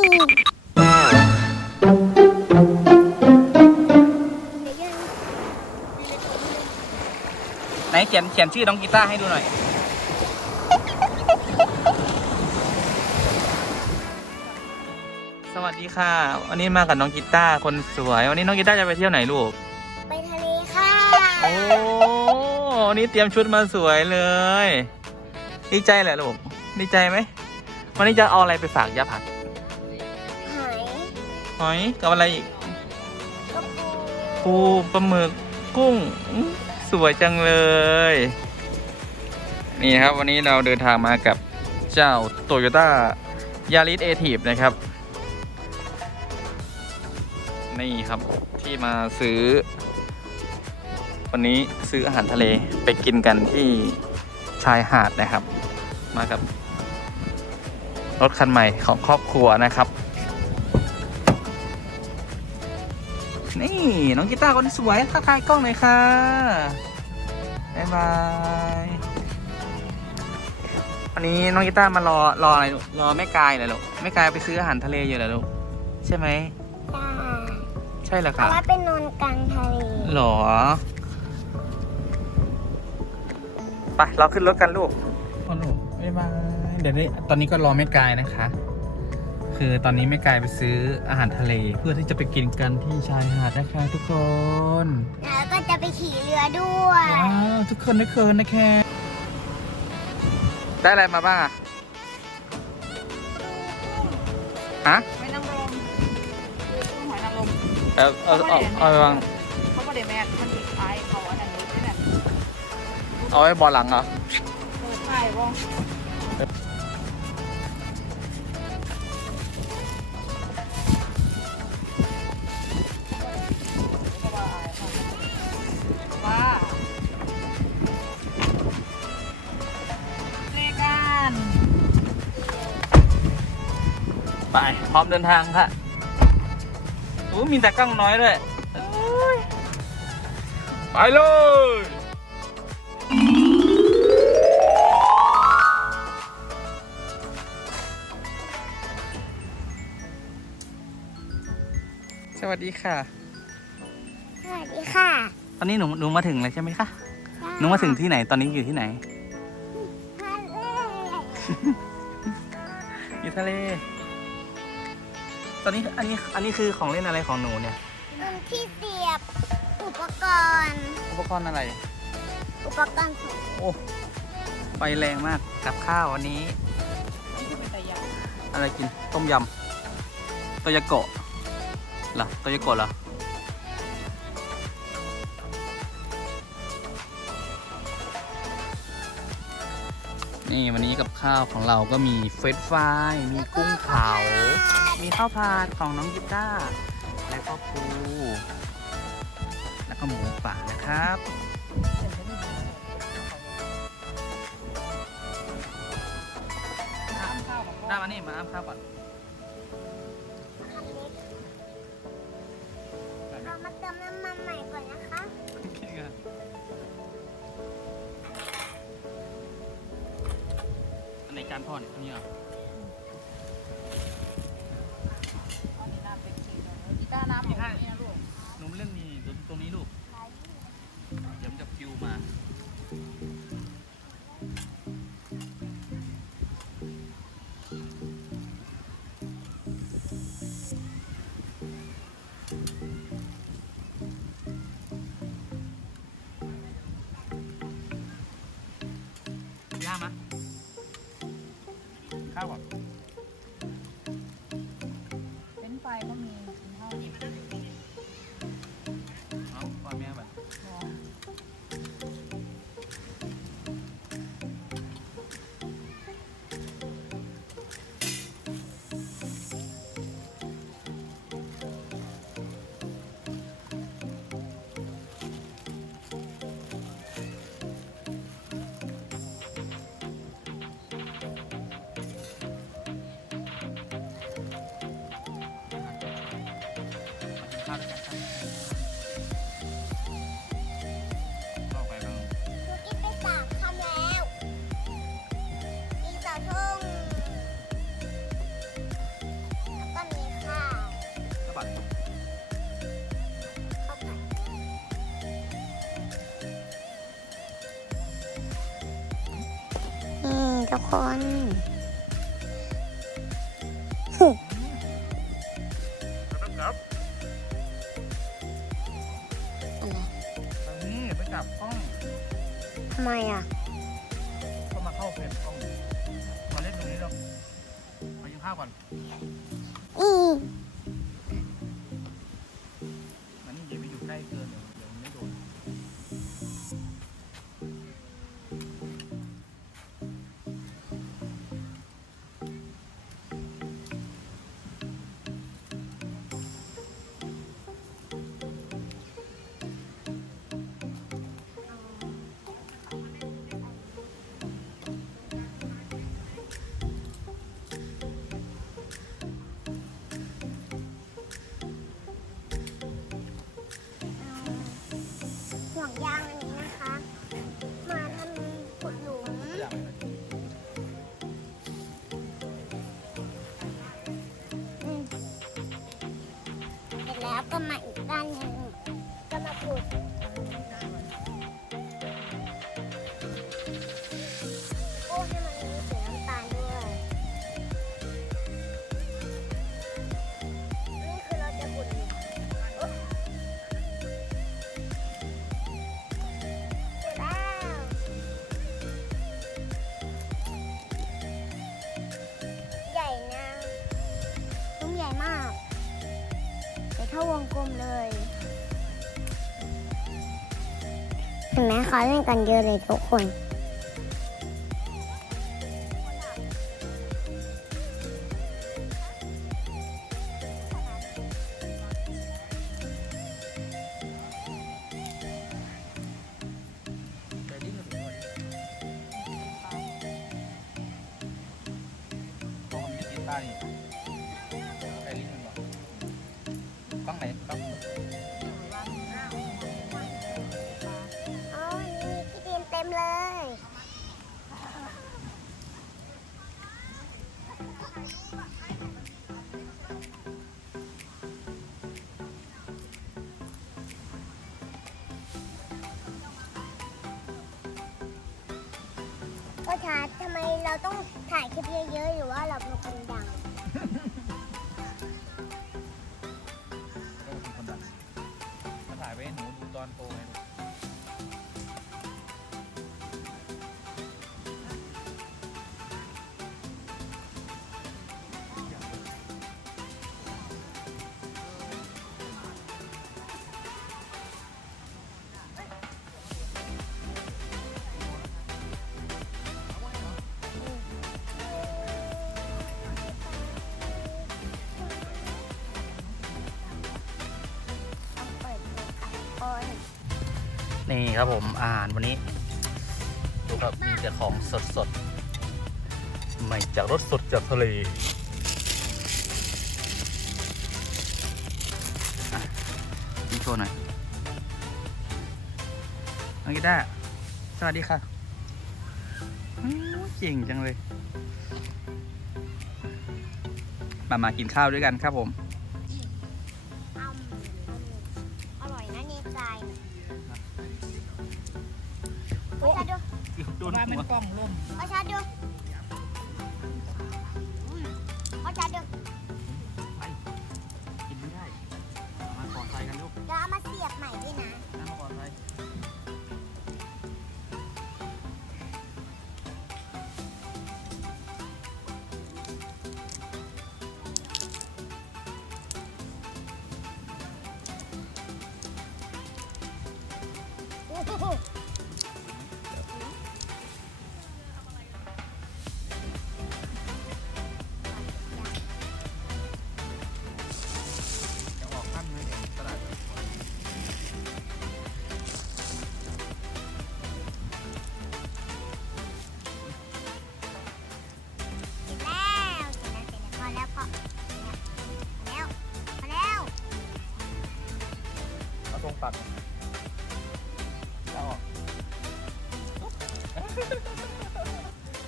ไหนเขียนเขียนชื่อน้องกีตาร์ให้ดูหน่อย สวัสดีค่ะ วันนี้มากับน้องกีตาร์คนสวย วันนี้น้องกีตาร์จะไปเที่ยวไหนลูก ไปทะเลค่ะ โอ้วันนี้เตรียมชุดมาสวยเลย ดีใจแหละลูก ดีใจไหม วันนี้จะเอาอะไรไปฝากย่าผัดหอย หอยกับอะไรอีกปูปลาหมึกกุ้งสวยจังเลย นี่ครับวันนี้เราเดินทางมากับเจ้าโตโยต้ายาริสเอทีฟนะครับ นี่ครับที่มาซื้อ วันนี้ซื้ออาหารทะเลไปกินกันที่ชายหาดนะครับ มากับรถคันใหม่ของครอบครัวนะครับ นี่น้องกีตาร์คนสวยทักทายกล้องหน่อยค่ะบ๊ายบายวันนี้น้องกีตาร์มารอรออะไรลูกรอแม่กายเหรอลูกแม่กายไปซื้ออาหารทะเลอยู่เหรอลูกใช่ไหมจ้าใช่เหรอเอาคะไว้เป็นนอนกลางทะเลหรอไปเราขึ้นรถกันลูกพ่อลูกบ๊ายบายเดี๋ยวนี้ตอนนี้ก็รอแม่กายนะคะ คือตอนนี้แม่กายไปซื้ออาหารทะเล เพื่อที่จะไปกินกันที่ชายหาดนะคะทุกคนแล้วก็จะไปขี่เรือด้วยว้าวทุกคนทุกคนนะแค่ได้อะไรมาบ้างอะฮะหอยนางรมหอยนางรมเอาเอาเอาเอาไปวางเขาก็เดี๋ยวแม่มันติดไอเขาอันนั้นนี้นี่แหละเอาไว้บอลหลังเหรอเออใช่ว่อง พร้อมเดินทางค่ะโอ้มีแต่กล้องน้อยด้วยโอ้ยไปเลยสวัสดีค่ะ สวัสดีค่ะ ตอนนี้หนูหนูมาถึงแล้วใช่ไหมคะ หนูมาถึงที่ไหน ตอนนี้อยู่ที่ไหนทะเลอยู่ทะเล ตอนนี้อันนี้อันนี้คือของเล่นอะไรของหนูเนี่ยเป็นที่เสียบอุปกรณ์ อุปกรณ์อะไร อุปกรณ์ของโอ้ไฟแรงมากกับข้าววันนี้นี่คือเป็นตะยางอะไรกินต้มยำโตยาโกะเหรอโตยาโกะเหรอ นี่วันนี้กับข้าวของเราก็มีเฟรนช์ฟรายมีกุ้งเผา มีข้าวผัดของน้องกิต้าร์แล้วก็ปูแล้วก็หมูป่านะครับน้ำข้าวกับได้มานี่มาอ้ามข้าวก่อน ย่ามะข้าวก่อน คนหึครับอะไรตอนนี้ไปจับกล้องทำไมอะ ก็มาเข้าเฟรมกล้อง มาเล่นตรงนี้เรามากินข้าวก่อนอี เห็นไหมเขาเล่นกันเยอะเลยทุกคน ก็ชาร์จทำไมเราต้องถ่ายคลิปเยอะๆหรือว่าเราเป็นคนดัง นี่ครับผมอาหารวันนี้ ดูครับมีแต่ของสดสดใหม่จากรสสดจากทะเลอะพี่โชว์หน่อยน้องกีต้าสวัสดีค่ะเก่งจังเลย มามากินข้าวด้วยกันครับผม โอ้ชาดูโดนว่าหัมันวกล่องล่มโอ้ชาดู ตรงตัดแล้วออก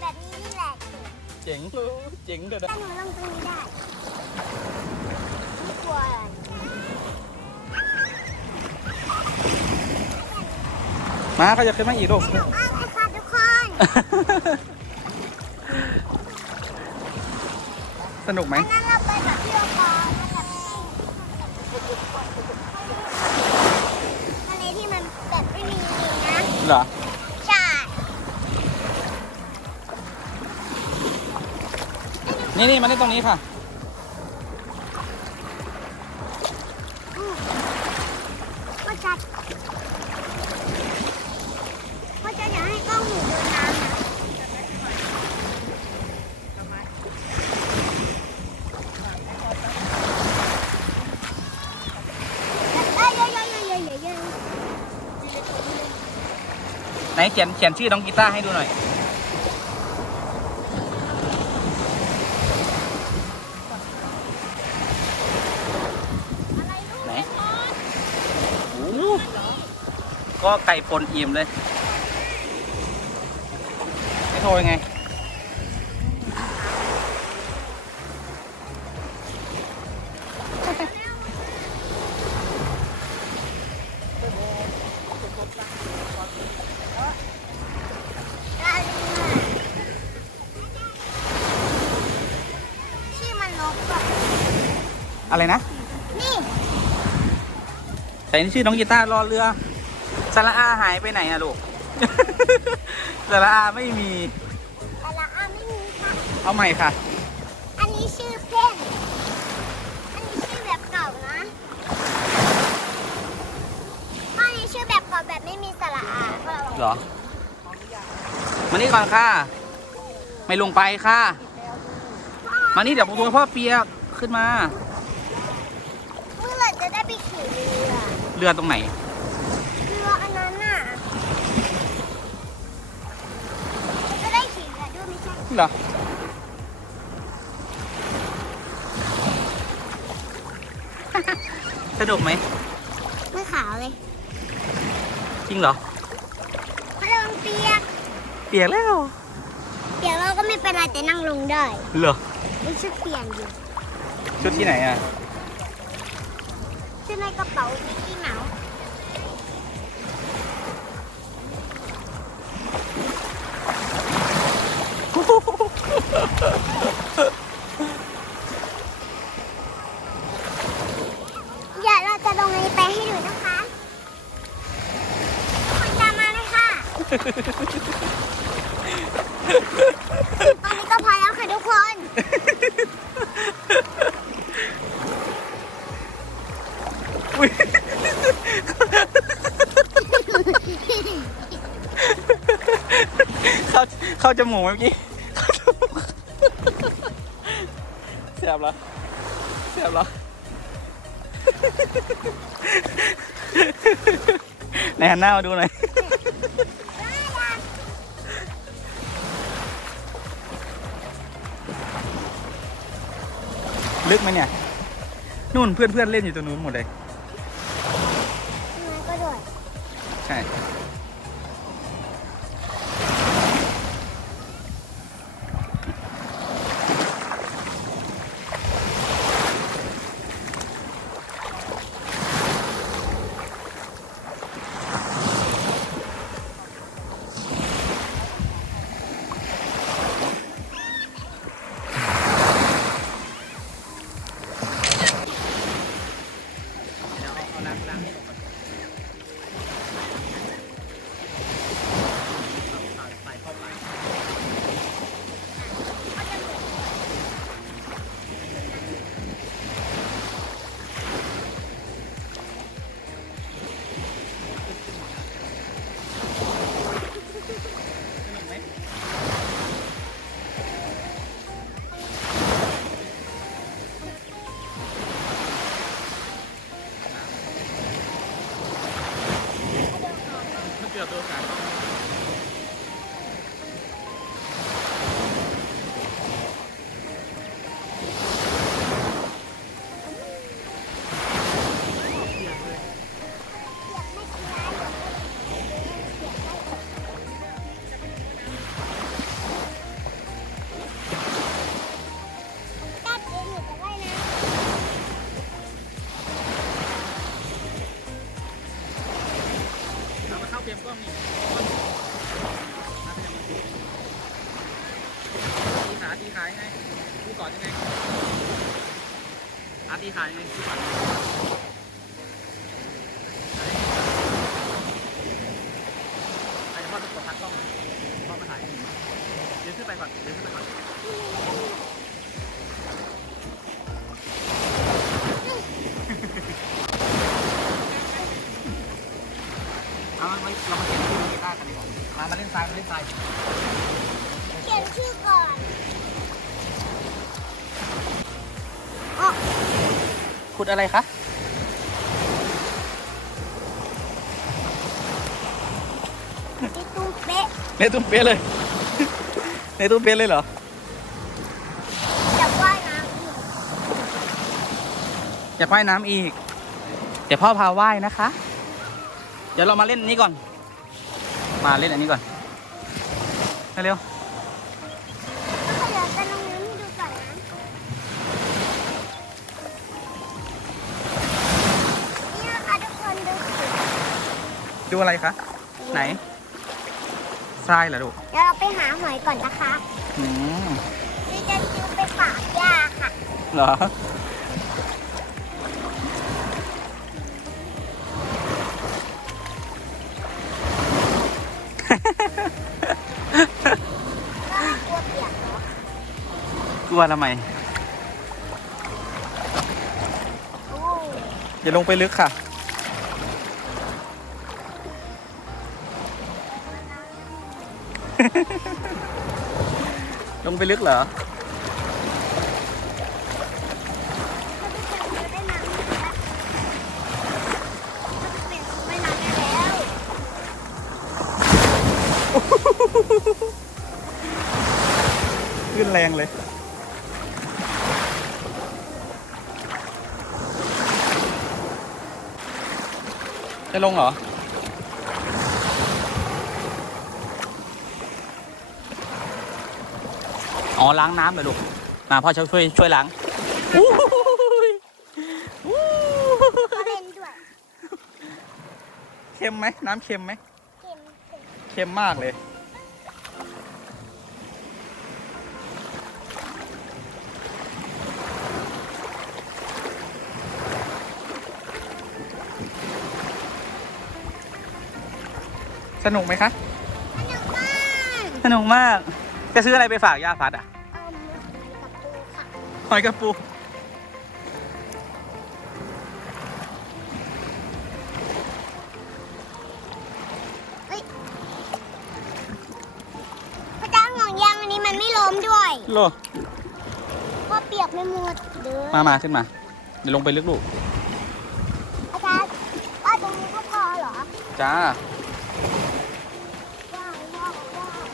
แบบนี้นี่แหละเจ๋งเลยเจ๋งเด็ดถ้าหนูลงตรงนี้ได้ไม่กลัวเลยมาเขาจะขึ้นมาอีกลูกอ้าวไอ้ค่ะทุกคนเสนุกไหมอันนั้นเราไปกับพี่โอปอนั่นแหละทะเลที่มันแบบไม่มีลิงนะ เหรอ ใช่นี่นี่มาเล่นตรงนี้ค่ะ ก็จะก็จะอยากให้กล้องหนูเดินน้ำนะได้เยอะๆๆๆๆ ไห นเขียนเขียนชื่อน้องกีตาร์ให้ดูหน่อย ไหนโอ้โหก็ไก่ปนอิ่มเลย ไม่โทรยังไง นี่ชื่อน้องกีตาร์รอเรือสาระอาหายไปไหนอะลูก สาระอาไม่มีแต่ละอันไม่มีค่ะ เอาใหม่ค่ะ อันนี้ชื่อเพ่นอันนี้ชื่อแบบเก่านะอันนี้ชื่อแบบเก่าแบบไม่มีสระอาเพราะเราเหรอมานี่ก่อนค่ะ ไม่ลงไปค่ะ มานี่เดี๋ยวผมตัวพ่อเปียกขึ้นมา เมื่อไหร่จะได้ไปขี่เรือ เรือตรงไหน เรืออันนั้นน่ะจะได้ขี่เรือด้วยไม่ใช่เหรอ สนุกไหม ไม่ขาวเลยจริงเหรอ เพราะเราเปียก เปียกแล้ว เปียกเราก็ไม่เป็นไรแต่นั่งลงได้เหรอไม่ชุดเปลี่ยนอยู่ ชุดที่ไหนอะ ชุดในกระเป๋ามิกกี้เมาส์เดี๋ยวเราจะลงในไปให้ดูนะคะคนตามมาเลยค่ะ ตอนนี้ก็พอแล้วค่ะทุกคน อุ๊ยเข้าเขาจมูกเมื่อกี้เข้าจมูกเสียบเหรอเสียบเหรอไหนหันหน้ามาดูหน่อยลึกไหมเนี่ย นู่นเพื่อนเพื่อนเล่นอยู่ตรงนู้นหมดเลย ก็มีต้นทีขาตีขายไงกูสอนยังไงอาตีขายไงกูสอน ขุดอะไรคะติตุ้มเป๊ะในตุ้มเปี๊ยะเลย ในตุ้มเปี๊ยะเลยเหรอ จะว่ายน้ำอีกอยากว่ายน้ำอีก เดี๋ยวพ่อพาว่ายนะคะ เดี๋ยวเรามาเล่นนี้ก่อน มาเล่นอันนี้ก่อน เร็วก็ ดูอะไรคะ ไหนทรายเหรอลูกเดี๋ยวเราไปหาหอยก่อนนะคะอืมดิจะซื้อไปฝากย่าค่ะ เหรอ ก็ไม่กลัวเปียกเหรอกลัวทำไมโอ้อย่าลงไปลึกค่ะ ลงไปลึกเหรอถ้าทุกคนจะได้น้ำนะคะถ้าจะเป็นไม่น้ำได้แล้วขึ้นแรงเลย จะลงเหรอ อ๋อล้างน้ำเลยลูก มาพ่อช่วยช่วยช่วยล้างอู้หูยอู้หูก็เล่นด้วยเค็มไหมน้ำเค็มไหมเค็มเค็มเค็มมากเลย สนุกไหมคะ สนุกมาก สนุกมาก จะซื้ออะไรไปฝากย่าพัดอะเอิ่มกับปูค่ะหอยกระปู พระเจ้าห่วงยางอันนี้มันไม่ล้มด้วยโล เพราะเปียกไม่หมดเลยมามาขึ้นมา เดี๋ยวลงไปลึกลูก อาจารย์ว่าตรงนี้ก็พอเหรอ จ้า ว้าวว้าวว้าว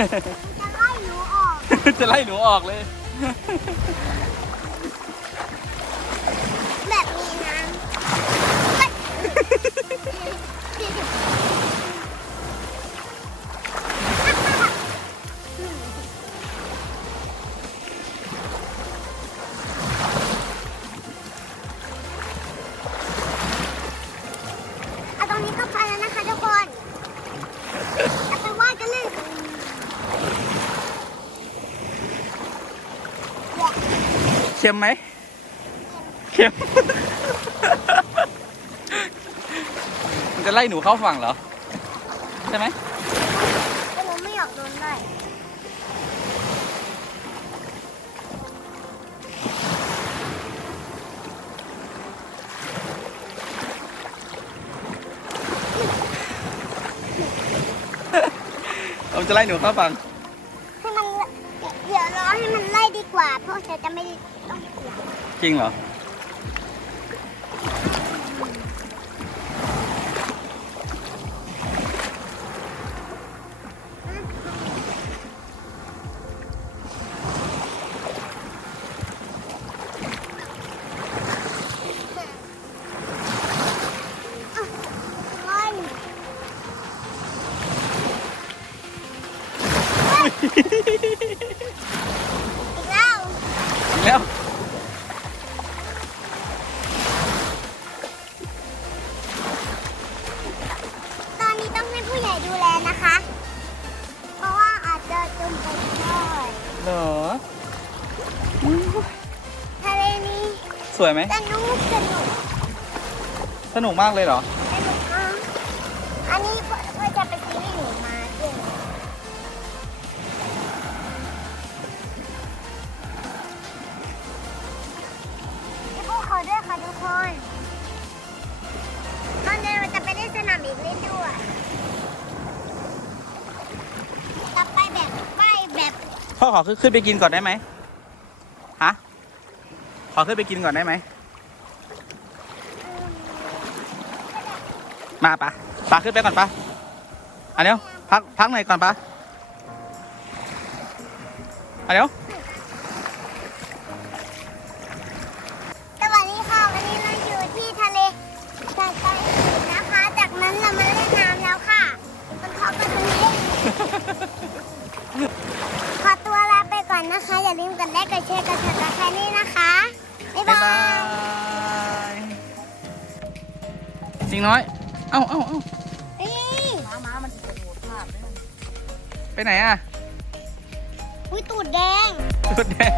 จะไล่หนูออกจะไล่หนูออกเลย แบบนี้นะ ค็มไหมเค็ม มันจะไล่หนูเข้าฝั่งเหรอ ใช่ไหมแต่หนูไม่อยากโดนไล่เราจะไล่หนูเข้าฝั่งให้มันเดี๋ยวรอให้มันไล่ดีกว่า เพราะเธอจะไม่ต้องเสีย จริงเหรอ สวยไหมสนุกสนุกสนุกมากเลยเหรอสนุกมากอันนี้พ่อพ่อจะไปซื้อให้หนูมาด้วยพี่พูขอด้วยค่ะทุกคนตอนเดินเราจะไปเล่นสนามอีกเล่นด้วยจะไปแบบไปแบบพ่อขอขึ้นขึ้นไปกินก่อนได้ไหมฮะข อขึ้นไปกินก่อนได้ไหมมาปะปะขึ้นไปก่อนปะอันเดียวพักพักหน่อยก่อนปะอันเดียว งน้อย เอ้าเอ้าเอ้าเฮ้ยม้าม้ามันจะโดดพลาดด้วยนะไปไหนอะ อุ้ยตูดแดงสุดแดง